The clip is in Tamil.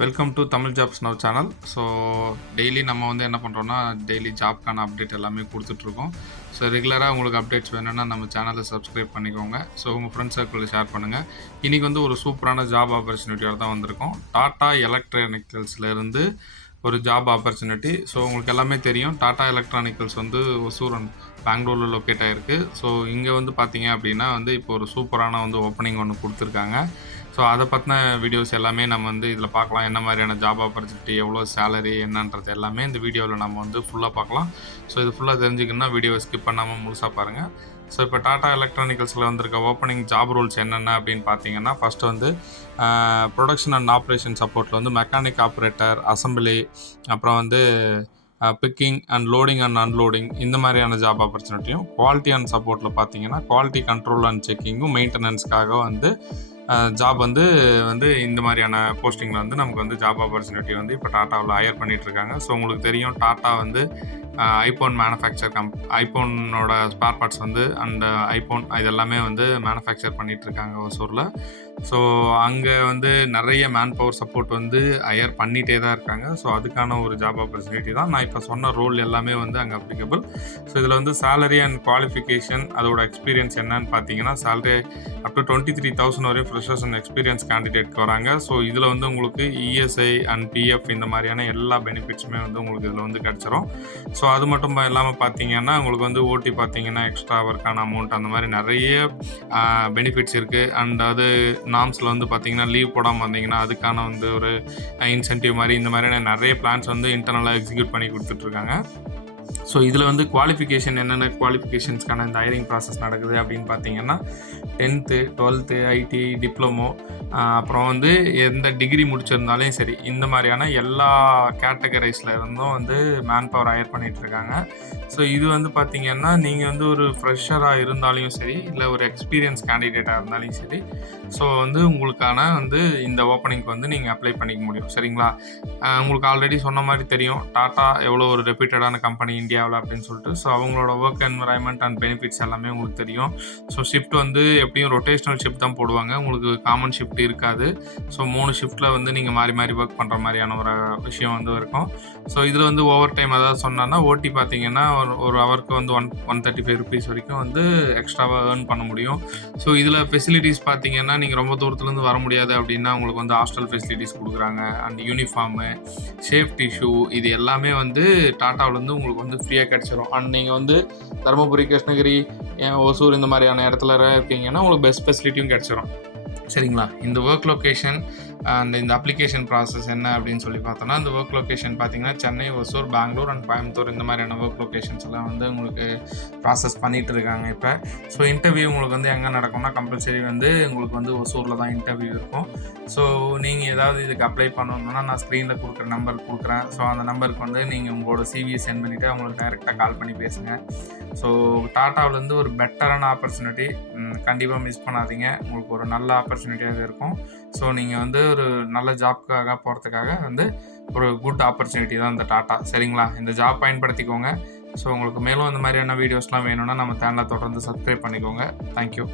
Welcome to Tamil jobs now channel. So daily நம்ம வந்து என்ன பண்ணுறோன்னா, டெய்லி ஜாப்க்கான அப்டேட் எல்லாமே கொடுத்துட்ருக்கோம். ஸோ ரெகுலராக உங்களுக்கு அப்டேட்ஸ் வேணும்னா நம்ம சேனலை சப்ஸ்கிரைப் பண்ணிக்கோங்க. ஸோ உங்கள் ஃப்ரெண்ட்ஸ் சர்க்கிளில் ஷேர் பண்ணுங்கள். இன்றைக்கி வந்து ஒரு சூப்பரான ஜாப் ஆப்பர்ச்சுனிட்டியோட தான் வந்திருக்கோம். டாடா எலக்ட்ரானிக்கல்ஸ்லேருந்து ஒரு ஜாப் ஆப்பர்ச்சுனிட்டி. ஸோ உங்களுக்கு எல்லாமே தெரியும், டாடா எலக்ட்ரானிக்கல்ஸ் வந்து ஒசூர் அண்ட் பெங்களூரில் லொக்கேட் ஆகிருக்கு. ஸோ இங்கே வந்து பார்த்தீங்க அப்படின்னா வந்து இப்போ ஒரு சூப்பரான வந்து ஓப்பனிங் ஒன்று கொடுத்துருக்காங்க. ஸோ அதை பற்றின வீடியோஸ் எல்லாமே நம்ம வந்து இதில் பார்க்கலாம். என்ன மாதிரியான ஜாப் ஆப்பர்ச்சுனிட்டி, எவ்வளோ சேலரி என்னன்றது எல்லாமே இந்த வீடியோவில் நம்ம வந்து ஃபுல்லாக பார்க்கலாம். ஸோ இது ஃபுல்லாக தெரிஞ்சுக்கணுன்னா வீடியோவை ஸ்கிப் பண்ணாமல் முழுசாக பாருங்கள். ஸோ இப்போ டாடா எலக்ட்ரானிக்கல்ஸில் வந்திருக்க ஓப்பனிங் ஜாப் ரோல்ஸ் என்னென்ன அப்படின்னு பார்த்தீங்கன்னா, ஃபஸ்ட்டு வந்து ப்ரொடக்ஷன் அண்ட் ஆப்ரேஷன் சப்போர்ட்டில் வந்து மெக்கானிக் ஆப்ரேட்டர், அசம்பிளி, அப்புறம் வந்து picking and loading and unloading இந்த மாதிரியான ஜாப் ஆப்பர்ச்சுனிட்டியும், குவாலிட்டி அண்ட் சப்போர்ட்டில் பார்த்தீங்கன்னா குவாலிட்டி கண்ட்ரோல் அண்ட் செக்கிங்கும் மெயின்டெனன்ஸ்க்காக வந்து ஜாப் வந்து இந்த மாதிரியான போஸ்டிங்கில் வந்து நமக்கு வந்து ஜாப் ஆப்பர்ச்சுனிட்டி வந்து இப்போ டாட்டாவில் ஹையர் பண்ணிகிட்ருக்காங்க. ஸோ உங்களுக்கு தெரியும், டாட்டா வந்து ஐஃபோன் மேனுஃபேக்சர் ஐஃபோனோட ஸ்பேர் பார்ட்ஸ் வந்து அண்ட் ஐஃபோன் இதெல்லாமே வந்து மேனுஃபேக்சர் பண்ணிகிட்ருக்காங்க ஒசூரில். ஸோ அங்கே வந்து நிறைய மேன் பவர் சப்போர்ட் வந்து ஹையர் பண்ணிகிட்டே தான் இருக்காங்க. ஸோ அதுக்கான ஒரு ஜாப் ஆப்பர்ச்சுனிட்டி தான் நான் இப்போ சொன்ன ரோல் எல்லாமே வந்து அங்கே அப்ளிகபிள். ஸோ இதில் வந்து சேலரி அண்ட் குவாலிஃபிகேஷன், அதோட எக்ஸ்பீரியன்ஸ் என்னன்னு பார்த்தீங்கன்னா, சேலரி அப் டு 23,000 வரையும் ஃப்ரெஷர்ஸ் அண்ட் எக்ஸ்பீரியன்ஸ் கேண்டிடேட்க்கு வராங்க. ஸோ இதில் வந்து உங்களுக்கு இஎஸ்ஐ அண்ட் பிஎஃப் இந்த மாதிரியான எல்லா பெனிஃபிட்ஸுமே வந்து உங்களுக்கு இதில் வந்து கிடச்சிரும். ஸோ அது மட்டும் இல்லாமல் பார்த்தீங்கன்னா, உங்களுக்கு வந்து ஓடி பார்த்தீங்கன்னா எக்ஸ்ட்ரா ஒர்க்கான அமௌண்ட் அந்த மாதிரி நிறைய பெனிஃபிட்ஸ் இருக்குது. அண்ட் அது நாம்ஸில் வந்து பார்த்தீங்கன்னா லீவ் போடாமல் வந்தீங்கன்னா அதுக்கான வந்து ஒரு இன்சென்டிவ் மாதிரி இந்த மாதிரியான நிறைய பிளான்ஸ் வந்து இன்டர்னலாக எக்ஸிக்யூட் பண்ணி கொடுத்துட்ருக்காங்க. ஸோ இதில் வந்து குவாலிஃபிகேஷன் என்னென்ன குவாலிஃபிகேஷன்ஸ்க்கான இந்த ஹையரிங் ப்ராசஸ் நடக்குது அப்படின்னு பார்த்தீங்கன்னா, 10th 12th ஐடி டிப்ளமோ, அப்புறம் வந்து எந்த டிகிரி முடிச்சிருந்தாலும் சரி, இந்த மாதிரியான எல்லா கேட்டகரைஸில் இருந்தும் வந்து மேன் பவர் ஹையர் பண்ணிகிட்ருக்காங்க. ஸோ இது வந்து பார்த்திங்கன்னா, நீங்கள் வந்து ஒரு ஃப்ரெஷராக இருந்தாலும் சரி, இல்லை ஒரு எக்ஸ்பீரியன்ஸ் கேண்டிடேட்டாக இருந்தாலும் சரி, ஸோ வந்து உங்களுக்கான வந்து இந்த ஓப்பனிங்க்கு வந்து நீங்கள் அப்ளை பண்ணிக்க முடியும். சரிங்களா? உங்களுக்கு ஆல்ரெடி சொன்ன மாதிரி தெரியும், டாட்டா எவ்வளோ ஒரு ரெப்யூட்டடான கம்பெனி இந்தியாவில் அப்படின்னு சொல்லிட்டு. ஸோ அவங்களோட ஒர்க் என்விரான்மெண்ட் அண்ட் பெனிஃபிட்ஸ் எல்லாமே உங்களுக்கு தெரியும். ஸோ ஷிஃப்ட் வந்து எப்படியும் ரொட்டேஷனல் ஷிஃப்ட் தான் போடுவாங்க, உங்களுக்கு காமன் ஷிஃப்ட் இருக்காது. ஸோ 3 ஷிஃப்ட்டில் வந்து நீங்கள் மாறி மாறி ஒர்க் பண்ணுற மாதிரியான ஒரு விஷயம் வந்து இருக்கும். ஸோ இதில் வந்து ஓவர் டைம் அதாவது சொன்னான்னா, ஓடி பார்த்தீங்கன்னா ஒரு ஹவருக்கு வந்து 135 rupees வரைக்கும் வந்து எக்ஸ்ட்ராவாக ஏர்ன் பண்ண முடியும். ஸோ இதில் ஃபெசிலிட்டிஸ் பார்த்தீங்கன்னா, நீங்கள் ரொம்ப தூரத்துலேருந்து வர முடியாது அப்படின்னா உங்களுக்கு வந்து ஹாஸ்டல் ஃபெசிலிட்டிஸ் கொடுக்குறாங்க. அண்ட் யூனிஃபார்மு, சேஃப்டி ஷூ, இது எல்லாமே வந்து டாட்டாவிலேருந்து உங்களுக்கு வந்து ஃப்ரீயாக கிடச்சிரும். அண்ட் நீங்கள் வந்து தருமபுரி, கிருஷ்ணகிரி, ஒசூர் இந்த மாதிரியான இடத்துல இருக்கீங்கன்னா உங்களுக்கு பெஸ்ட் ஃபெசிலிட்டியும் கிடச்சிரும். சரிங்களா? இந்த ஒர்க் லொக்கேஷன் அண்ட் இந்த அப்ளிகேஷன் ப்ராசஸ் என்ன அப்படின்னு சொல்லி பார்த்தோன்னா, இந்த ஒர்க் லொக்கேஷன் பார்த்தீங்கன்னா சென்னை, ஒசூர், பெங்களூர் அண்ட் கோயம்புத்தூர் இந்த மாதிரியான ஒர்க் லொக்கேஷன்ஸ் எல்லாம் வந்து உங்களுக்கு ப்ராசஸ் பண்ணிகிட்டு இருக்காங்க இப்போ. ஸோ இன்டர்வியூ உங்களுக்கு வந்து எங்கே நடக்கும்னா, கம்பல்சரி வந்து உங்களுக்கு வந்து ஒசூரில் தான் இன்டர்வியூ இருக்கும். ஸோ நீங்கள் ஏதாவது இதுக்கு அப்ளை பண்ணணுன்னா நான் ஸ்க்ரீனில் கொடுக்குற நம்பர் கொடுக்குறேன். ஸோ அந்த நம்பருக்கு வந்து நீங்கள் உங்களோட சிவியை சென்ட் பண்ணிவிட்டு அவங்களுக்கு டைரெக்டாக கால் பண்ணி பேசுங்க. ஸோ டாட்டாவிலேருந்து ஒரு பெட்டரான ஆப்பர்ச்சுனிட்டி கண்டிப்பாக மிஸ் பண்ணாதீங்க. உங்களுக்கு ஒரு நல்ல ஆப்பர்ச்சுனிட்டியாக இருக்கும். ஸோ நீங்கள் வந்து ஒரு நல்ல ஜாப்க்காக போகிறதுக்காக வந்து ஒரு குட் ஆப்பர்ச்சுனிட்டி தான் இந்த டாட்டா. சரிங்களா? இந்த ஜாப் பயன்படுத்திக்கோங்க. ஸோ உங்களுக்கு மேலும் இந்த மாதிரியான வீடியோஸ்லாம் வேணும்னா நம்ம சேனலை தொடர்ந்து சப்ஸ்கிரைப் பண்ணிக்கோங்க. தேங்க்யூ.